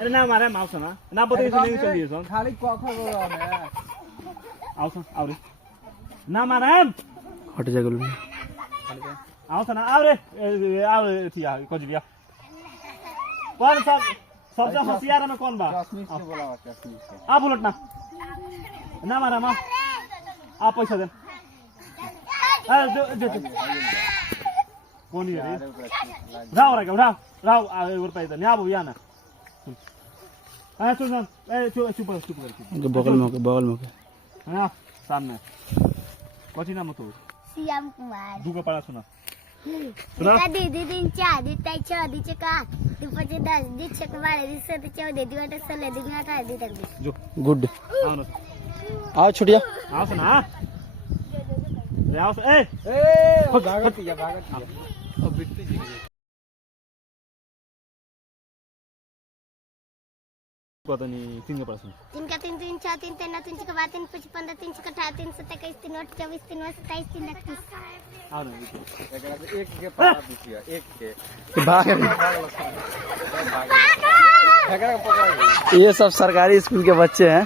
अरे ना मारे आउँछ न ना बताइ सुनेको चलियो सन खाली कख आउँछ आउ रे ना मारे हट जा गुल आउँछ न आउ रे आउ थिया कजि बिया कौन सबसे होशियार में कौन बा चश्मिश से बोला चश्मिश से आ बुलेट ना मारा मा आ पैसा दे ए दे कौन है रे राव राव एक रुपया दे न्या बुया ना ए सुन ए चुप कर बगल में हां सामने कथि नाम तो श्याम कुमार दुगो पढा सुना दीदी दिन चार दी ताई छह दी चका दी 10 दी छक वाले दी 7 14 दी 8 16 दी 18 दी तक जो गुड आओ ना आओ छुटिया आओ सुना ले आओ ए भागत अब बिट्टी जी पता नहीं तीन का प्रश्न 3 का 3 3 6 3 3 3 का 3 5 15 3 का 18 3 27 3 8 24 3 27 3 31 आओ ना एक के पास दिया एक के भाग भाग ये सब सरकारी स्कूल के बच्चे हैं।